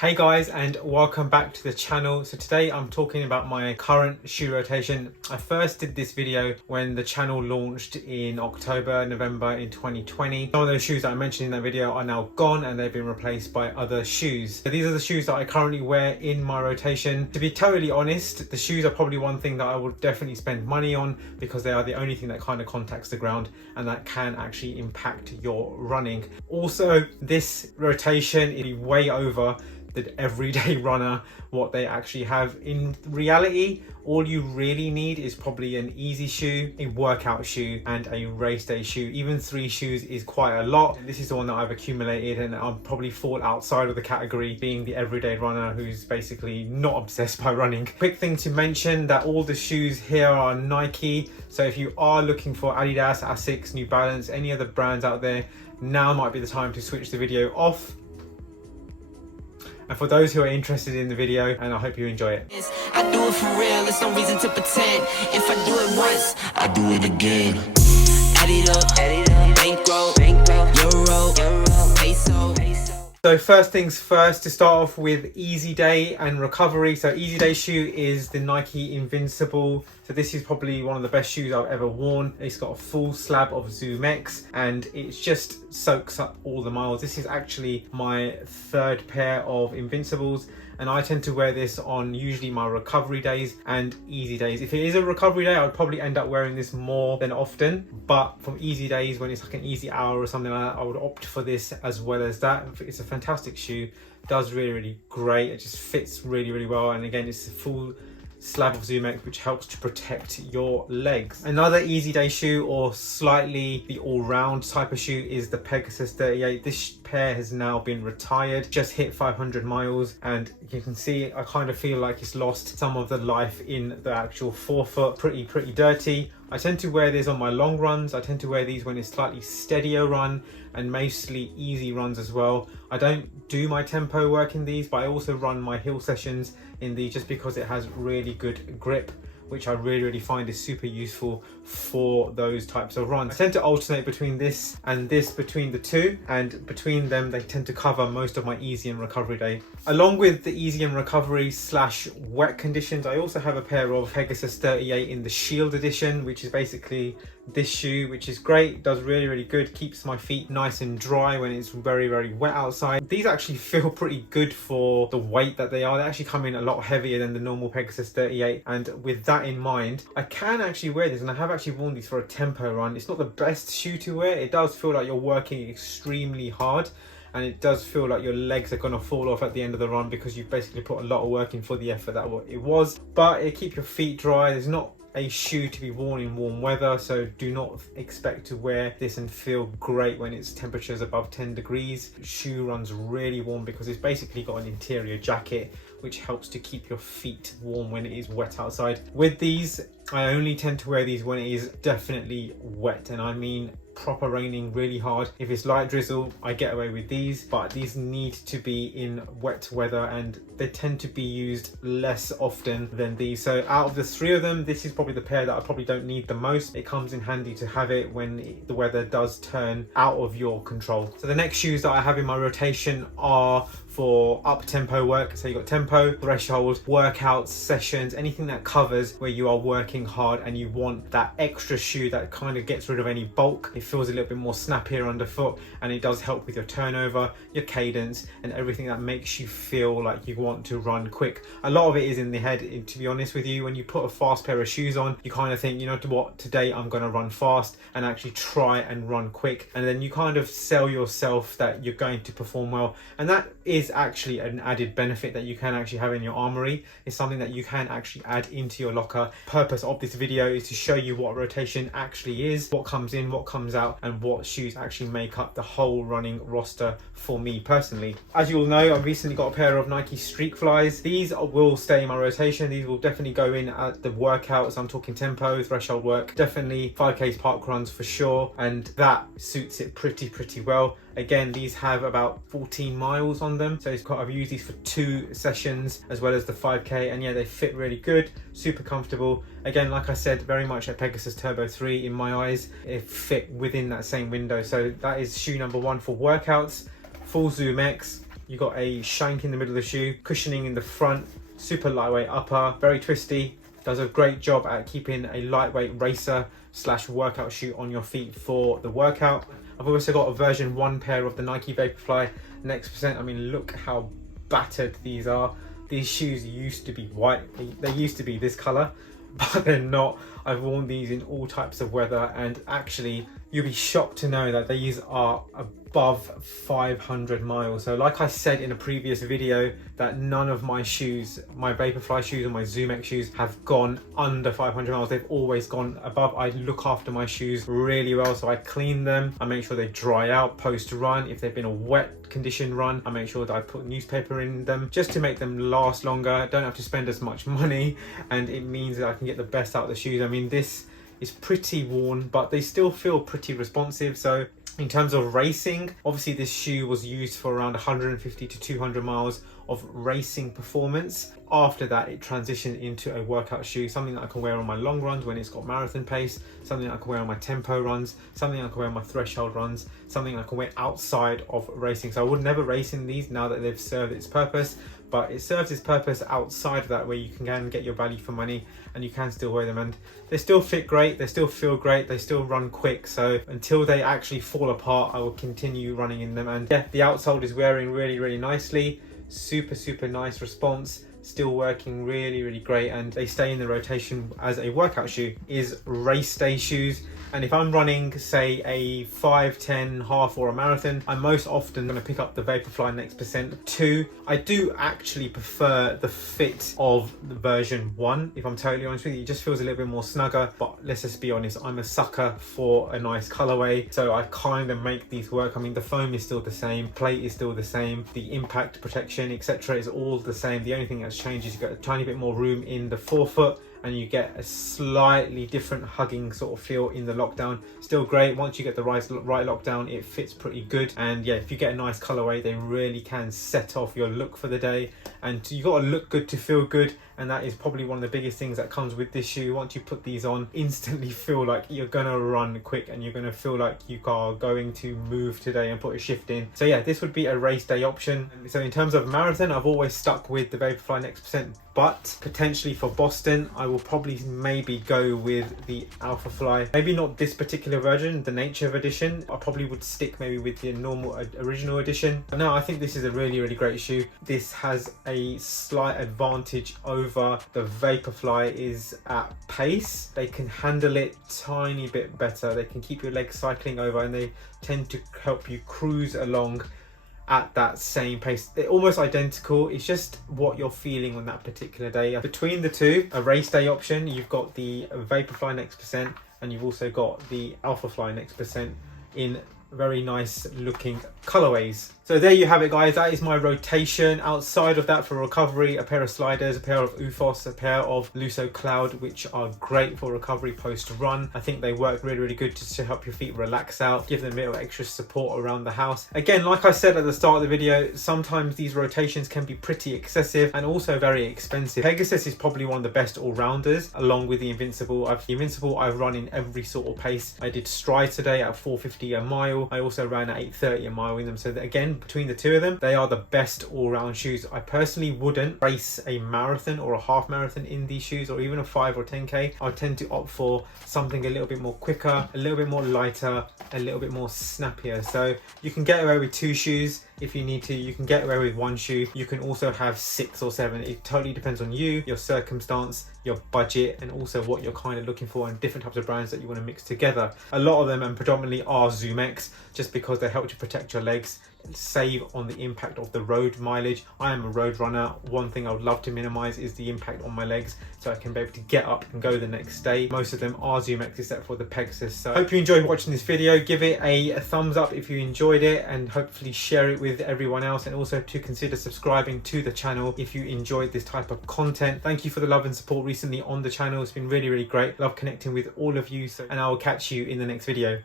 Hey guys, and welcome back to the channel. So today I'm talking about my current shoe rotation. I first did this video when the channel launched in November in 2020. Some of those shoes that I mentioned in that video are now gone and they've been replaced by other shoes. So these are the shoes that I currently wear in my rotation. To be totally honest, the shoes are probably one thing that I will definitely spend money on because they are the only thing that kind of contacts the ground and that can actually impact your running. Also, this rotation is way over the everyday runner what they actually have. In reality, all you really need is probably an easy shoe, a workout shoe, and a race day shoe. Even 3 shoes is quite a lot. This is the one that I've accumulated, and I'll probably fall outside of the category being the everyday runner who's basically not obsessed by running. Quick thing to mention that all the shoes here are Nike, so if you are looking for Adidas, Asics, New Balance, any other brands out there, now might be the time to switch the video off. And for those who are interested in the video, and I hope you enjoy it. I do it for real, there's no reason to pretend. If I do it once, I do it again. Add it up, bankroll, euro, peso. So first things first, to start off with easy day and recovery. So easy day shoe is the Nike Invincible. So this is probably one of the best shoes I've ever worn. It's got a full slab of Zoom X and it just soaks up all the miles. This is actually my 3rd pair of Invincibles, and I tend to wear this on usually my recovery days and easy days. If it is a recovery day, I would probably end up wearing this more than often, but from easy days, when it's like an easy hour or something like that, I would opt for this as well as that. It's a fantastic shoe, does really great. It just fits really well, and again, it's a full slab of Zoom X, which helps to protect your legs. Another easy day shoe, or slightly the all-round type of shoe, is the Pegasus 38. This pair has now been retired, just hit 500 miles, and you can see I kind of feel like it's lost some of the life in the actual forefoot. Pretty dirty. I tend to wear these on my long runs. I tend to wear these when it's slightly steadier run and mostly easy runs as well. I don't do my tempo work in these, but I also run my hill sessions in these just because it has really good grip, which I really find is super useful for those types of runs. I tend to alternate between this and this, between the two, and between them they tend to cover most of my easy and recovery day. Along with the easy and recovery / wet conditions, I also have a pair of Pegasus 38 in the Shield edition, which is basically this shoe, which is great, does really good, keeps my feet nice and dry when it's very wet outside. These actually feel pretty good for the weight that they are. They actually come in a lot heavier than the normal Pegasus 38, and with that in mind, I can actually wear this, and I have actually worn these for a tempo run. It's not the best shoe to wear. It does feel like you're working extremely hard, and it does feel like your legs are going to fall off at the end of the run because you've basically put a lot of work in for the effort that it was. But it keeps your feet dry. There's not a shoe to be worn in warm weather, so do not expect to wear this and feel great when it's temperatures above 10 degrees. The shoe runs really warm because it's basically got an interior jacket which helps to keep your feet warm when it is wet outside. With these, I only tend to wear these when it is definitely wet, and I mean proper raining really hard. If it's light drizzle, I get away with these, but these need to be in wet weather, and they tend to be used less often than these. So out of the 3 of them, this is probably the pair that I probably don't need the most. It comes in handy to have it when the weather does turn out of your control. So the next shoes that I have in my rotation are for up tempo work. So you've got tempo, threshold, workouts, sessions, anything that covers where you are working hard and you want that extra shoe that kind of gets rid of any bulk. It feels a little bit more snappier underfoot, and it does help with your turnover, your cadence, and everything that makes you feel like you want to run quick. A lot of it is in the head, to be honest with you. When you put a fast pair of shoes on, you kind of think, you know what, today I'm going to run fast and actually try and run quick, and then you kind of sell yourself that you're going to perform well, and that is actually an added benefit that you can actually have in your armory. It's something that you can actually add into your locker. Purpose of this video is to show you what rotation actually is, what comes in, what comes out, and what shoes actually make up the whole running roster for me personally. As you all know, I've recently got a pair of Nike Streak Flies. These will stay in my rotation. These will definitely go in at the workouts. I'm talking tempo, threshold work, definitely 5Ks, park runs for sure, and that suits it pretty well. Again, these have about 14 miles on them, so I've used these for 2 sessions as well as the 5K, and yeah, they fit really good, super comfortable. Again, like I said, very much a Pegasus Turbo 3 in my eyes. It fit within that same window. So that is shoe number 1 for workouts. Full Zoom X, You got a shank in the middle of the shoe, cushioning in the front, super lightweight upper, very twisty. Does a great job at keeping a lightweight racer / workout shoe on your feet for the workout. I've also got a version 1 pair of the Nike Vaporfly Next Percent. I mean, look how battered these are. These shoes used to be white. They used to be this color, but they're not. I've worn these in all types of weather, and actually you'll be shocked to know that these are above 500 miles. So like I said in a previous video, that none of my shoes, my Vaporfly shoes or my Zoom X shoes, have gone under 500 miles. They've always gone above. I look after my shoes really well, so I clean them, I make sure they dry out post run. If they've been a wet condition run, I make sure that I put newspaper in them just to make them last longer. Don't have to spend as much money, and it means that I can get the best out of the shoes. I mean, this is pretty worn, but they still feel pretty responsive. So in terms of racing, obviously this shoe was used for around 150 to 200 miles of racing performance. After that, it transitioned into a workout shoe, something that I can wear on my long runs when it's got marathon pace, something that I can wear on my tempo runs, something I can wear on my threshold runs, something I can wear outside of racing. So I would never race in these now that they've served its purpose, but it serves its purpose outside of that, where you can get your value for money and you can still wear them, and they still fit great, they still feel great, they still run quick. So until they actually fall apart, I will continue running in them. And yeah, the outsole is wearing really nicely. Super nice response, still working really great, and they stay in the rotation as a workout shoe. Is race day shoes, and if I'm running say a 5, 10, half or a marathon, I'm most often going to pick up the Vaporfly Next Percent 2. I do actually prefer the fit of the version 1, if I'm totally honest with you. It just feels a little bit more snugger, but let's just be honest, I'm a sucker for a nice colorway, so I kind of make these work. I mean, the foam is still the same, plate is still the same, the impact protection, etc. is all the same. The only thing that's changed is you've got a tiny bit more room in the forefoot, and you get a slightly different hugging sort of feel in the lockdown. Still great. Once you get the right lockdown, it fits pretty good. And yeah, if you get a nice colorway, they really can set off your look for the day. And you got to look good to feel good, and that is probably one of the biggest things that comes with this shoe. Once you put these on, instantly feel like you're gonna run quick, and you're gonna feel like you are going to move today and put a shift in. So yeah, this would be a race day option. So in terms of marathon, I've always stuck with the Vaporfly Next Percent, but potentially for Boston, I will probably maybe go with the Alpha Fly. Maybe not this particular version, the Nature edition. I probably would stick maybe with the normal original edition. But no, I think this is a really great shoe. This has a slight advantage over the Vaporfly is at pace. They can handle it tiny bit better. They can keep your legs cycling over, and they tend to help you cruise along at that same pace. They're almost identical. It's just what you're feeling on that particular day. Between the two, a race day option, you've got the Vaporfly Next Percent, and you've also got the Alpha Fly Next Percent in very nice looking colorways. So there you have it, guys. That is my rotation. Outside of that, for recovery, a pair of sliders, a pair of UFOS, a pair of Luso Cloud, which are great for recovery post run. I think they work really good just to help your feet relax out, give them a little extra support around the house. Again, like I said at the start of the video, sometimes these rotations can be pretty excessive and also very expensive. Pegasus is probably one of the best all-rounders, along with the Invincible. I've run in every sort of pace. I did Stride today at 450 a mile. I also ran at 830 a mile in them. So that, again, between the two of them, they are the best all-round shoes. I personally wouldn't race a marathon or a half marathon in these shoes, or even a 5 or 10k. I tend to opt for something a little bit more quicker, a little bit more lighter, a little bit more snappier. So you can get away with 2 shoes if you need to. You can get away with 1 shoe. You can also have 6 or 7. It totally depends on you, your circumstance, your budget, and also what you're kind of looking for, and different types of brands that you want to mix together. A lot of them, and predominantly, are Zoom X, just because they help to protect your legs, save on the impact of the road mileage. I am a road runner. One thing I would love to minimize is the impact on my legs, so I can be able to get up and go the next day. Most of them are Zoom X except for the Pegasus. So I hope you enjoyed watching this video. Give it a thumbs up if you enjoyed it, and hopefully share it with everyone else, and also to consider subscribing to the channel if you enjoyed this type of content. Thank you for the love and support recently on the channel. It's been really great. Love connecting with all of you. And I will catch you in the next video.